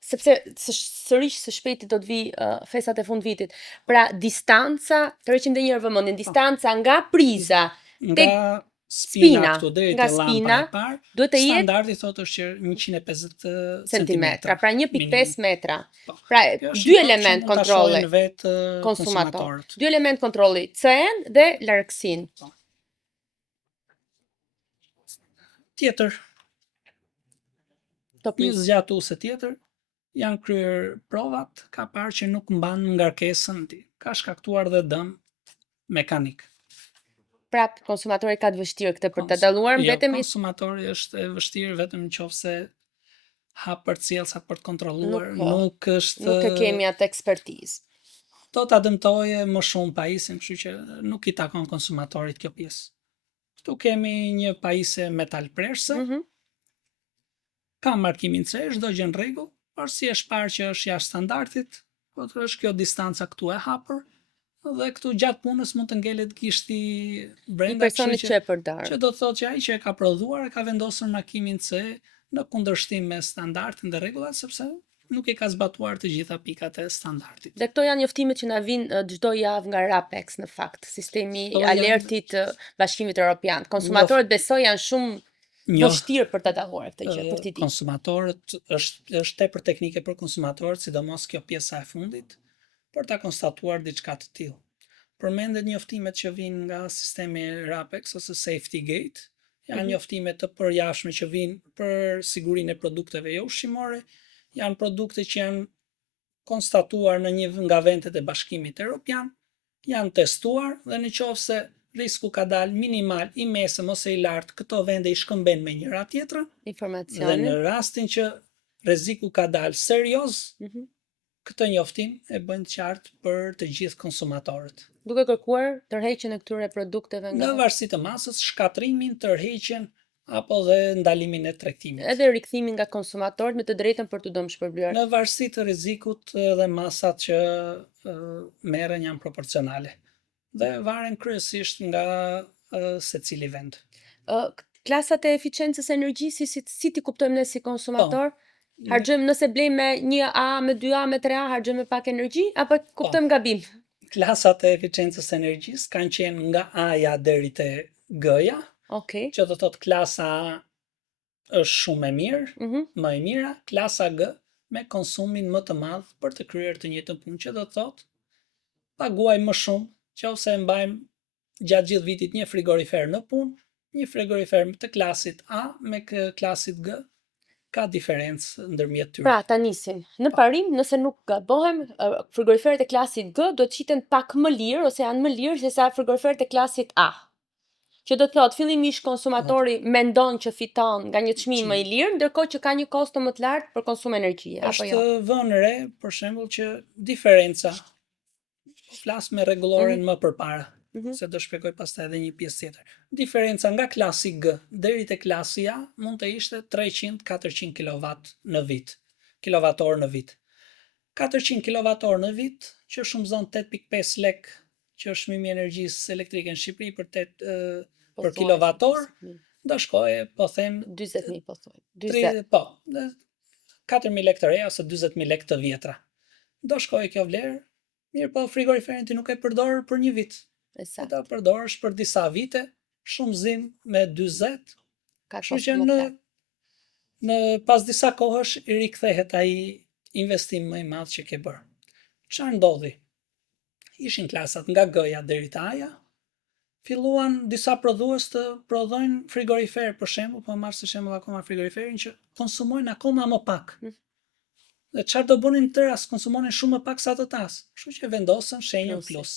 sepse sërish së shpejti do të vi festat e fund vitit. Pra, distanca, tërheqim edhe një herë vëmendjen, distanca nga priza Nga spina këtu deri nga te lampa spina, e parë, duhet të jetë standardi thotë është që 150 centimetra, pra 1,5 metra. Po. Pra, Kjo është dy një kod që element mund ta kontrolli shohin vetë konsumator. konsumatorët. Dy element kontrolli, CE-n dhe largësinë. Tjetër, To një pris. zgjatuese tjetër, janë kryer provat, ka parë që nuk mban ngarkesën, ka shkaktuar dhe dëm mekanik. Pra, konsumatori ka të vështirë këtë për të dalluar Jo, vetëm konsumatori është e vështirë vetëm nëse hap përcjellsat për të kontrolluar, Nuk po. nuk është nuk e kemi atë ekspertizë. do ta dëmtojë më shumë pajisin, kështu që nuk i takon konsumatorit kjo pjesë. Këtu kemi një pajisje metal prerse, Mhm. ka markimin C, çdo gjë në rregull, por si është parë që është jashtë standardit, po të është kjo distanca këtu e hapur, dhe këtu gjatë punës mund të ngelet gishti I brenda, personit që e përdor. që do të thotë që ai që e ka prodhuar e ka vendosur markimin C në kundërshtim me standardin dhe rregullat, sepse nuk e ka zbatuar të gjitha pikat e standardit. Dhe këto janë njoftimet që na vinë çdo javë nga RAPEX në fakt, sistemi Këto i janë- alertit të Bashkimit Evropian. Konsumatorët besoj janë shumë vështirë për ta dalluar këtë gjë, për t'i ditë. Konsumatorët është tepër teknike për konsumatorët, sidomos kjo pjesa e fundit, për ta konstatuar diçka të tillë. Përmendet njoftimet që vijnë nga sistemi RAPEX ose Safety Gate, janë njoftime të përjashme që vijnë për sigurinë e produkteve jo ushqimore, janë produkte që janë konstatuar në një nga vendet e Bashkimit Evropian, janë testuar dhe në qoftë se risku ka dalë minimal, i mesëm ose i lartë, këto vende i shkëmben me njëra tjetrën, dhe në Informacionin. rastin që rreziku ka dalë serioz, Mhm. këtë njoftim e bën të qartë për të gjithë konsumatorët. Duke kërkuar tërheqjen e këtyre produkteve Në nga varësi të masës, shkatrimin, tërheqjen apo dhe ndalimin e tregtimit. edhe rikthimin nga konsumatorët me të drejtën për të dëmshpërbyer. Në varësi të rrezikut dhe masat që merren janë proporcionale dhe varen kryesisht nga secili vend. Klasat e eficiencës së energjisë si ti kuptojmë ne si konsumator? Harxojmë nëse blejmë me 1A, me 2A, me 3A, harxojmë pak energji apo kuptojmë gabim? Klasat e eficiencës së energjisë kanë qenë nga A-ja deri te G-ja, Okej. që do thotë klasa A është shumë e mirë, Mhm. më e mira, klasa G me konsumin më të madh për të kryer të njëjtën punë, që do thotë paguaj më shumë nëse mbajmë gjatë gjithë vitit një frigorifer në punë, një frigorifer të klasit A me klasit G ka diferencë ndërmjet tyre. Pra, ta nisim. Në parim, nëse nuk gabohem, frigoriferet e klasit G do të qiten pak më lirë ose janë më lirë se sa frigoriferet e klasit A. Që do të thotë fillimisht konsumatori mendon që fiton nga një çmim më i lirë, ndërkohë që ka një kosto më të lartë për konsum energjie, apo Është jo? vënë re, për shembull, që diferenca, flas me rregulloren më përpara, se do shpjegoj pastaj edhe një pjesë tjetër. Diferenca nga klasi G deri te klasi A mund të ishte 300-400 kW në vit, kilovator në vit. 400 kWh në vit, që shumëzon 8.5 lek, që është çmimi i energjisë elektrike në Shqipëri për kilovator, do shkoje, po them 40.000 po thuaj. 40, po, 4.000 lek të reja ose 40.000 lek të vjetra. Do shkojë kjo vlerë Mirë po frigoriferin ti nuk e përdor për një vit. Esa, Ata përdorësh për disa vite, shumë zim me 40, ka kështu kohë që plotëe. në pas disa kohësh i rikthehet ai investim më i madh që ke bërë. Çfarë ndodhi? Ishin klasat nga G-ja deri te A-ja, filluan disa prodhues të prodhojnë frigorifer, për shembull, po marr si shembull akoma frigoriferin që konsumojnë akoma më pak. Dhe çfarë do bënin të rast, konsumonin shumë më pak sa të tas. Kështu që vendosën shenjën Plusi. plus.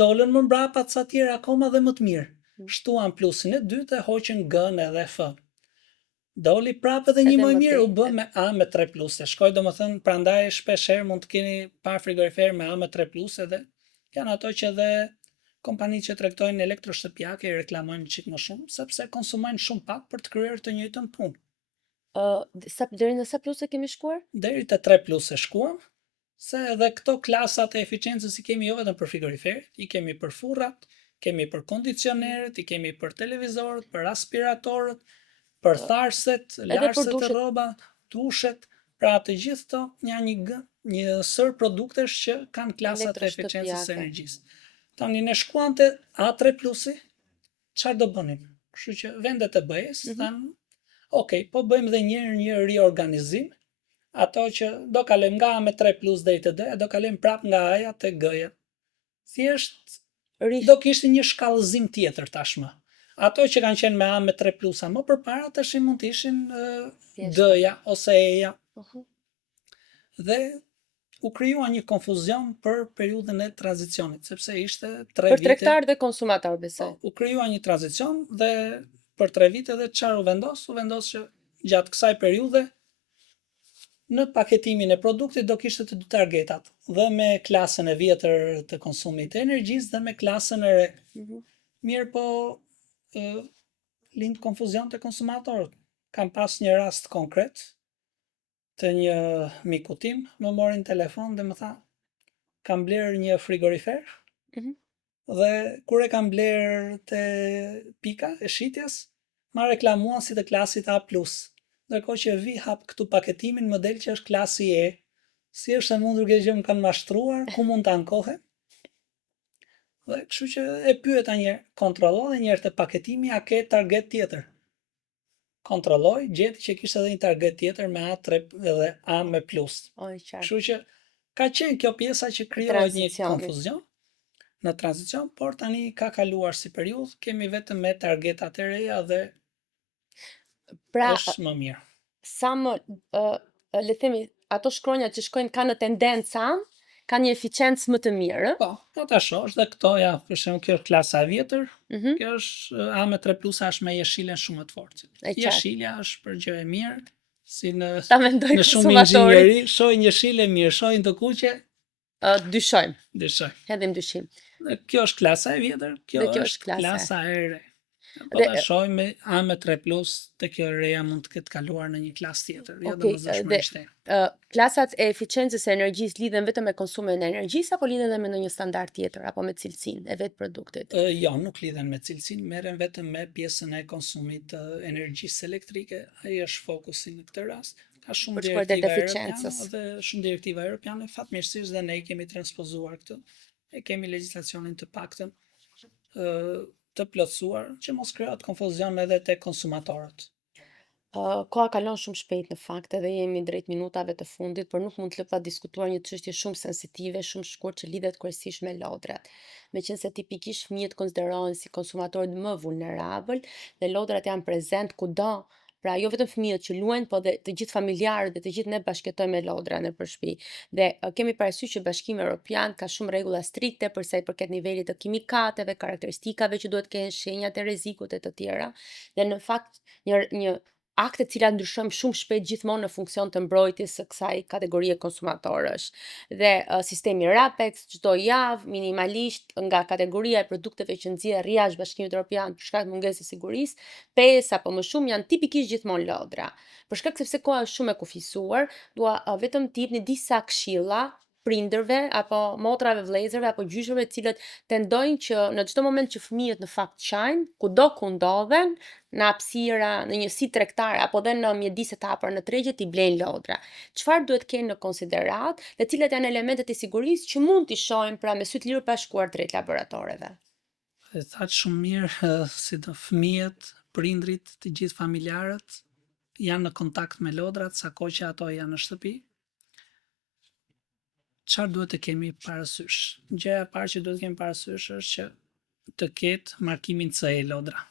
Dolën më mbrapa ca tjerë akoma dhe më të mirë. Shtuan plusin e dytë e hoqën G-n edhe F. Doli prapë edhe një Edhe më më mirë, u bë tej, me A me 3 plus. E shkoj domethënë, prandaj shpeshherë mund të keni pa frigorifer me A me 3 plus edhe janë ato që edhe kompanitë që tregtojnë elektroshtëpiake i reklamojnë çik më shumë, sepse konsumojnë shumë pak për të kryer të njëjtën punë. Deri në sa pluse kemi shkuar? Deri te 3 plus e shkuam, se edhe këto klasat e eficiencës i kemi jo vetëm për frigoriferët, i kemi për furrat, kemi për kondicionerët, i kemi për televizorët, për aspiratorët, për tharset, Edhe për larset e dushet. rroba, dushet, pra të gjithë këto janë një sër produktesh që kanë klasat e eficiencës së Elektroshtëpiake. energjisë. Tani ne shkuam te A3 plusi, çfarë do bënim? Kështu që vendet e BE-s thanë, ok, po bëjmë dhe një riorganizim, ato që do kalojmë nga A me 3 plus deri te D, do kalojmë prap nga A-ja te G-ja. Thjesht do kishin një shkallëzim tjetër tashmë. Ato që kanë qenë me A me 3 plusa më përpara tash mund të ishin D-ja ose E-ja. Dhe u krijua një konfuzion për periudhën e tranzicionit, sepse ishte 3 Për vite. tregtar dhe konsumator besoj. U krijua një tranzicion dhe për 3 vite dhe çfarë u vendos? U vendos që gjatë kësaj periudhe në paketimin e produktit do kishte të dy targetat, dhe me klasën e vjetër të konsumit të energjisë dhe me klasën e re. Mirë po lind konfuzion të konsumatorët. Kam pas një rast konkret të një miku tim, më mori në telefon dhe më tha, kam bler një frigorifer, dhe kur e kam bler te pika e shitjes, ma reklamuan si të klasit A+. Ndërkohë që vi hap këtu paketimin, më del që është klasi E. Si është e mundur kjo gjë më kanë mashtruar, ku mund ta ankohem? Dhe kështu që e pyeta një herë, kontrolloi një herë te paketimi a ke target tjetër. Kontrolloi, gjeti që kishte edhe një target tjetër me A3 edhe A me plus. Kështu që ka qenë kjo pjesa që krijohet një konfuzion në tranzicion, por tani ka kaluar si periudhë, kemi vetëm me targetat e reja dhe është më mirë. Sa më, le të themi, ato shkronjat që shkojnë kanë në tendencë kanë një eficiencë më të mirë. Po, do ta shohësh dhe këto ja, për shembull kjo është klasa e vjetër, kjo është A me 3 plusa është me jeshilën shumë më të fortë. Jeshilja është për gjë e mirë, si në shumë inxhinieri, shohin jeshilë mirë, shohin të kuqe, dyshojmë. Hedhim dyshim. Kjo është klasa e vjetër, kjo është klasa e re. Po ta shohim me A me 3 plus, te kjo reja mund të ketë kaluar në një klasë tjetër, jo domosdoshmërisht. Klasat e eficiencës së energjisë lidhen vetëm me konsumin e energjisë apo lidhen edhe me ndonjë standard tjetër apo me cilësinë e vetë produktit? Jo, nuk lidhen me cilësinë, merren vetëm me pjesën e konsumit të energjisë elektrike. Ai është fokusi në këtë rast. Ka shumë direktiva europiane dhe shumë direktiva europiane, fatmirësisht dhe ne i kemi transpozuar këtë. E kemi legjislacionin të paktën të plotësuar që mos krijohet konfuzion edhe te konsumatorët. Koha kalon shumë shpejt në fakt, edhe jemi drejt minutave të fundit, por nuk mund të lë pa diskutuar një çështje shumë sensitive, shumë shkurt që lidhet kryesisht me lodrat. Meqense tipikisht fëmijët konsiderohen si konsumatorët më vulnerabël dhe lodrat janë prezent kudo. Pra jo vetëm fëmijët që luajnë, po dhe të gjithë familjarët dhe të gjithë ne bashkëjetojmë me lodra nëpër shtëpi. Dhe kemi parasysh që Bashkimi Evropian ka shumë rregulla strikte për sa i përket nivelit të kimikateve, karakteristikave që duhet kenë, shenjat e rrezikut e të tjera. Dhe në fakt një akte të cilat ndryshojmë shumë shpejt gjithmonë në funksion të mbrojtjes së kësaj kategorie konsumatorësh. Dhe sistemi RAPEX çdo javë minimalisht nga kategoria e produkteve që nxjerr jashtë Bashkimit Evropian për shkak të mungesës së sigurisë, 5 apo më shumë janë tipikisht gjithmonë lodra. Për shkak sepse koha është shumë e kufisuar, dua vetëm të jepni disa këshilla prindërve apo motrave, vëllezërve apo gjyshëve, të cilët tendojnë që në çdo moment që fëmijët në fakt qajnë, kudo ku ndodhen, në hapësira, në njësi tregtare apo edhe në mjediset e hapura në tregje t'i blejnë lodra. Çfarë duhet kenë në konsiderat dhe cilat janë elementet e sigurisë që mund t'i shohin pra me sy të lirë pa shkuar drejt laboratoreve? E thatë shumë mirë, si të fëmijët, prindrit, të gjithë familjarët janë në kontakt me lodrat sa kohë që ato janë në shtëpi. Çfarë duhet të kemi parasysh? Gjëja e parë që duhet të kemi parasysh është që të ketë markimin CE lodra.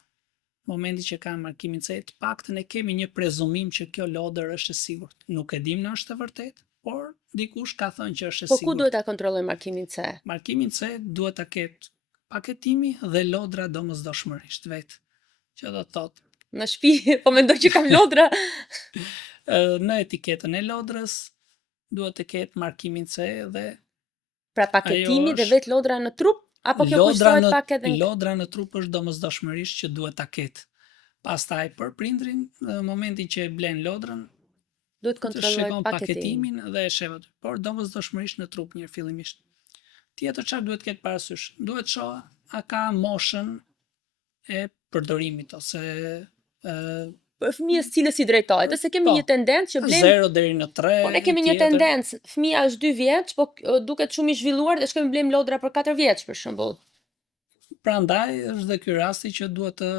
Momenti që ka markimin CE, të paktën e kemi një prezumim që kjo lodër është e sigurt. Nuk e dim në është e vërtet, por dikush ka thënë që është e Po sigurt. ku duhet ta kontrollojmë markimin CE? Markimin CE duhet ta ketë paketimi dhe lodra domosdoshmërisht vetë. Që do të thotë, Në shtëpi, po mendoj që kam lodra. në etiketën e lodrës duhet të ketë markimin CE dhe Pra paketimi Ajo dhe është- vetë lodra në trup, apo kjo kushtohet pak edhe lodra në trup është domosdoshmërisht që duhet ta ketë. Pastaj për prindrin, në momentin që e blen lodrën, duhet të kontrollohet shikon paketimin. paketimin dhe e sheh aty, por domosdoshmërisht në trup mirë fillimisht. Tjetër çfarë duhet ketë parasysh? Duhet shoh a ka moshën e përdorimit ose Për fëmijës cilës i drejtohet, ose kemi Po, një tendencë që blejmë 0 deri në 3. Po ne kemi një tjetër- tendencë, fëmia është 2 vjeç, po duket shumë i zhvilluar dhe shkojmë blejmë lodra për 4 vjeç për shembull. Prandaj është dhe ky rasti që duhet të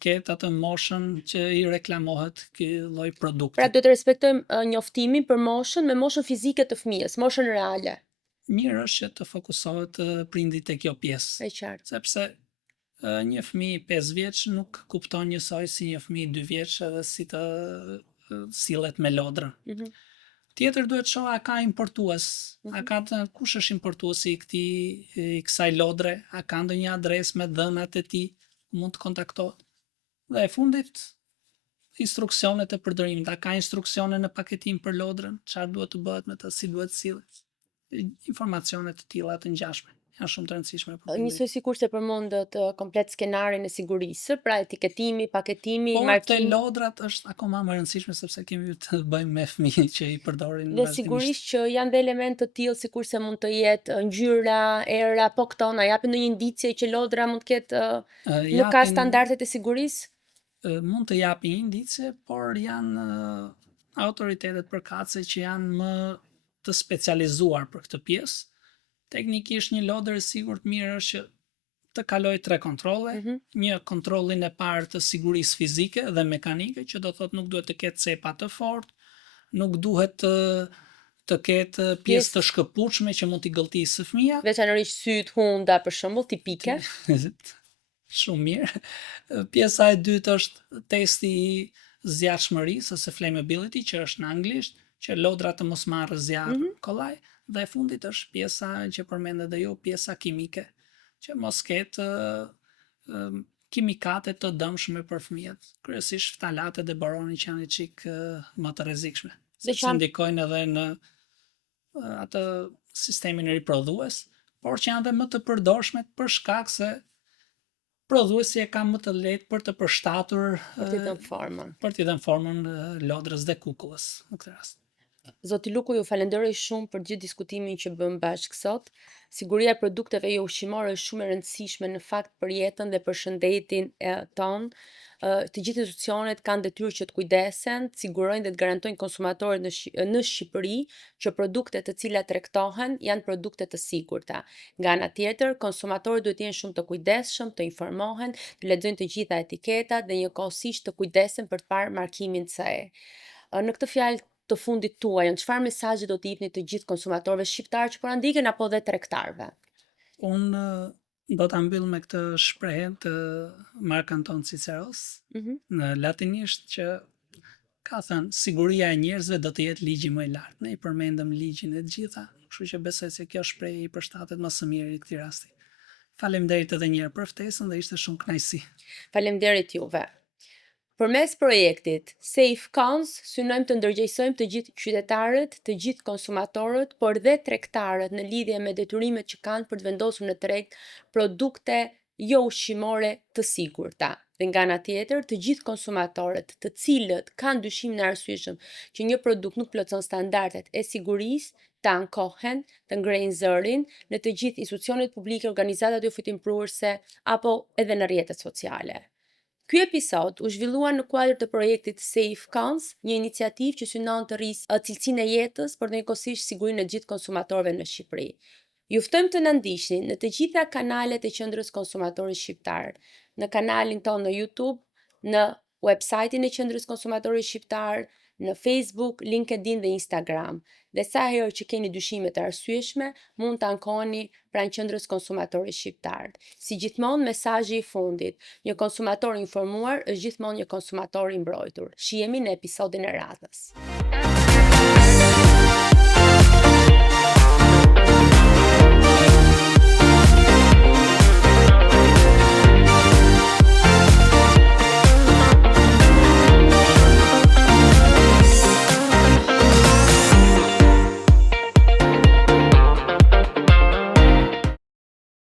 ketë atë moshën që i reklamohet ky lloj produkti. Pra duhet të respektojmë njoftimin për moshën me moshën fizike të fëmijës, moshën reale. Mirë është që të fokusohet prindi te kjo pjesë, E qartë. sepse një fëmijë 5 vjeç nuk kupton njësoj si një fëmijë 2 vjeç edhe si të sillet me lodrën. Mhm. Tjetër duhet shoh a ka importues, a ka kush është importuesi i kësaj lodre, a ka ndonjë adresë me dhënat e tij, mund të kontaktohet. Dhe e fundit, instruksionet e përdorimit, a ka instruksione në paketim për lodrën, çfarë duhet të bëhet me të, si duhet sillet. Informacione të tilla të ngjashme janë shumë të rëndësishme për prindërin. Njësoj sikur se përmendët komplet skenarin e sigurisë, pra etiketimi, paketimi, Por te markimi. lodrat është akoma më e rëndësishme sepse kemi të bëjmë me fëmijë që i përdorin Dhe vazhdimisht. sigurisht që janë dhe elementë të tillë sikur se mund të jetë ngjyra, era, po këto na japin ndonjë indicie që lodra mund të ketë nuk ka Japin- standardet e sigurisë. Mund të japin indicie, por janë autoritetet përkatëse që janë më të specializuar për këtë pjesë. Teknikisht një lodër e sigurt mirë është që të kaloj 3 kontrolle, një kontrollin e parë të sigurisë fizike dhe mekanike, që do thotë nuk duhet të ketë cepa të fortë, nuk duhet të ketë pjesë të shkëputshme që mund t'i gëlltisë fëmia. Veçanërisht syt, hunda për shembull, tipike. Shumë mirë. Pjesa e dytë është testi i zjarrshmërisë ose flammability, që është në anglisht, që lodra të mos marrë zjarr kollaj, dhe e fundit është pjesa që përmendet edhe ju, pjesa kimike, që mos ketë kimikate të dëmshme për fëmijët, kryesisht ftalatet dhe boroni që janë çik më të rrezikshme, sepse ndikojnë edhe në atë sistemin riprodhues, por që janë edhe më të përdorshme për shkak se prodhuesi e ka më të lehtë për të përshtatur Për t'i dhënë formën. Për t'i dhënë formën lodrës dhe kukullës në këtë rast. Zoti Luku, ju falenderoj shumë për gjithë diskutimin që bëm bashkë sot. Siguria e produkteve jo ushqimore është shumë e rëndësishme në fakt për jetën dhe për shëndetin ton. Të gjithë institucionet kanë detyrë që të kujdesen, të sigurojnë dhe të garantojnë konsumatorët në Shqipëri që produktet të cilat tregtohen janë produkte të sigurta. Nga ana tjetër, konsumatorët duhet të jenë shumë të kujdesshëm, të informohen, të lexojnë të gjitha etiketat dhe njëkohësisht të kujdesen për të parë markimin CE. Në këtë fjalë të fundit tuaj, çfarë mesazhi do t'i jepni të gjithë konsumatorëve shqiptarë që po na ndiqin apo dhe tregtarëve? Unë do ta mbyll me këtë shprehje të Mark Anton Ciceros në latinisht, që ka thënë siguria e njerëzve do të jetë ligji më i lartë. Ne i përmendëm ligjin e gjitha, kështu që besoj se kjo shprehje i përshtatet më së miri në këtë rasti. Faleminderit edhe një herë për ftesën dhe ishte shumë kënaqësi. Faleminderit juve. Përmes projektit Safe Cons, synojmë të ndërgjegjësojmë të gjithë qytetarët, të gjithë konsumatorët, por dhe tregtarët në lidhje me detyrimet që kanë për të vendosur në treg produkte jo ushqimore të sigurta. Dhe nga ana tjetër, të gjithë konsumatorët, të cilët kanë dyshimin e arsyeshëm që një produkt nuk plotëson standardet e sigurisë, të ankohen, të ngrejnë zërin në të gjithë institucionet publike, organizatat jo fitimprurëse apo edhe në rrjetet sociale. Ky episod u zhvillua në kuadër të projektit Safe Cons, një iniciativë që synon të rrisë cilësinë e jetës, por njëkohësisht sigurinë e gjithë konsumatorëve në Shqipëri. Ju ftojmë të na ndiqni në të gjitha kanalet e Qendrës Konsumatorit Shqiptar, në kanalin tonë në YouTube, në website-in e Qendrës Konsumatorit Shqiptar, në Facebook, LinkedIn dhe Instagram. Dhe sa herë që keni dyshime të arsyeshme, mund të ankoheni pranë Qendrës Konsumatorit Shqiptar. Si gjithmonë, mesazhi i fundit: një konsumator informuar është gjithmonë një konsumator i mbrojtur. Shihemi në episodin e radhës.